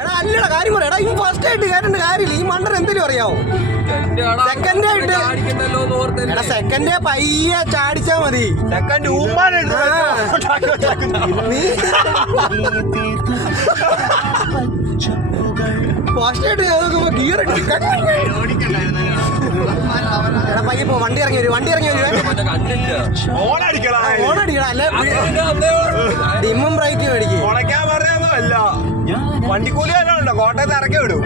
എടാ അല്ലടാ കാര്യം പറയാ ഈ ഫസ്റ്റ് ആയിട്ട് കേട്ടിട്ട് കാര്യമില്ല. ഈ മണ്ടർ എന്തെങ്കിലും അറിയാവോ? സെക്കൻഡ് ആയിട്ട് എടാ സെക്കൻഡ് പയ്യെ ചാടിച്ചാ മതി. സെക്കൻഡ് നീ ഫസ്റ്റ് ആയിട്ട് ഗിയർ എടാ പയ്യെ പോ. വണ്ടി ഇറങ്ങി വരും, വണ്ടി ഇറങ്ങി വരും. ഓണടിക്കടാ അല്ലെ ഡിമ്മും ബ്രൈറ്റും മേടിക്കും. ഉണക്കാൻ പറഞ്ഞൊന്നുമല്ല, വണ്ടിക്കൂലി തന്നെ ഉണ്ടോ? കോട്ടയത്ത് ഇറക്കി വിടും.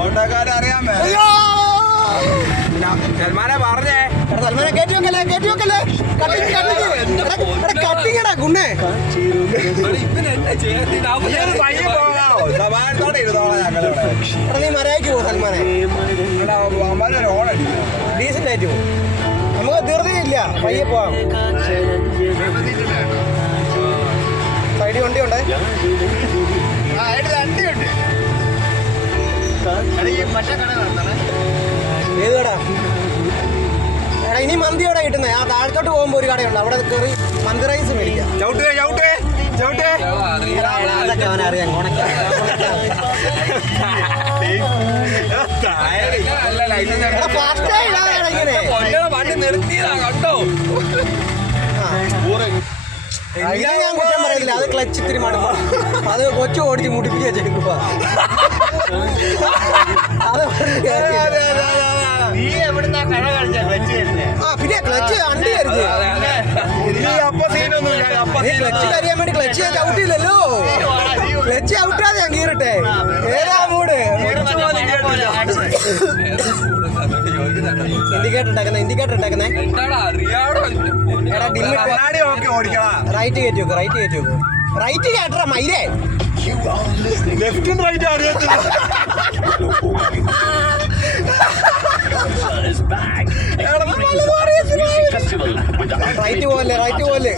ഓട്ടോക്കാരെ അറിയാമേ. സൽമാനെ പറഞ്ഞേ, സൽമാനെ കയറ്റി വെക്കല്ലേ, കയറ്റി വെക്കല്ലേ. കട്ടിങ്ങടാ ഗുണ്ണേ. നീ മരയ്ക്ക് പോ സൽമാനെ. ഡീസന്റ് ആയിട്ട് പോകും. നമുക്ക് ധൃതിയില്ല, പയ്യെ പോവാം. സൈഡിൽ വണ്ടിയുണ്ട്. ഏത് കട? എടാ ഇനി മന്തി എവിടെ കിട്ടുന്നേ? ആ താഴത്തോട്ട് പോകുമ്പോ ഒരു കടയുണ്ട്, അവിടെ കയറി മന്തി റൈസ് മേടിക്കാം. അതൊക്കെ അവനറിയാം. വണ്ടി നിർത്തിയതാ കണ്ടോ? ഞാൻ കുറ്റം പറയുന്നില്ല, അത് ക്ലച്ച് ഇത്തിരി മടുപ്പാ. അത് കൊച്ചു ഓടിച്ച് മുടിപ്പിക്കുക വെച്ചേക്കുമ്പോ പിന്നെ ക്ലച്ച് അണ്ടി കരിച്ച് ക്ലച്ച് കരിയാൻ വേണ്ടി ക്ലച്ച് ഞാൻ ചവിട്ടിയില്ലല്ലോ. ക്ലച്ച് ചവിട്ടാതെ ഞാൻ കീറിട്ടെ. ഏതാ മൂട്? ഇൻഡിക്കേറ്റർ ഇട്ടേക്കുന്നേ, ഇൻഡിക്കേറ്റർ ഇട്ടേക്കുന്നേ. റൈറ്റ് കയറ്റി വെക്ക്, റൈറ്റ് കയറ്റി വെക്ക്. റൈറ്റ് കേട്ടറ മൈരേ. ലെഫ്റ്റും റൈറ്റും അറിയത്തില്ല. റൈറ്റ് പോലെ, റൈറ്റ് പോലെ.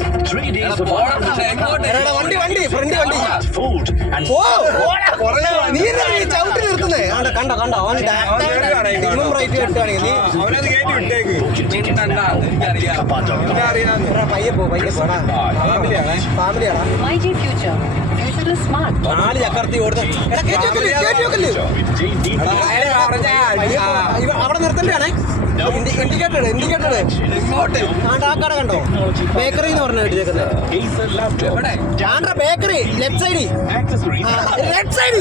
വണ്ടി വണ്ടി ഫ്രണ്ട് വണ്ടി. നീ ചവിട്ടി നിർത്തുന്നേ. കണ്ടോ കണ്ടോ അവൻ ഡിമ്മും റൈറ്റ് കിട്ടുവാണെങ്കിൽ നീ പയ്യെ പോ, പയ്യെ പോടാ. ഫാമിലിയാടാ. നാല് ചക്കർത്തി കൊടുത്ത് അവിടെ നിർത്തണ്ടാണേ. Indicated indicated. ആ കട കണ്ടോ? ബേക്കറി എന്ന് പറഞ്ഞു കേട്ടേക്കുന്നത്. ആണ്ട്ര ബേക്കറി ലെഫ്റ്റ് സൈഡിൽ. ലെഫ്റ്റ് സൈഡിൽ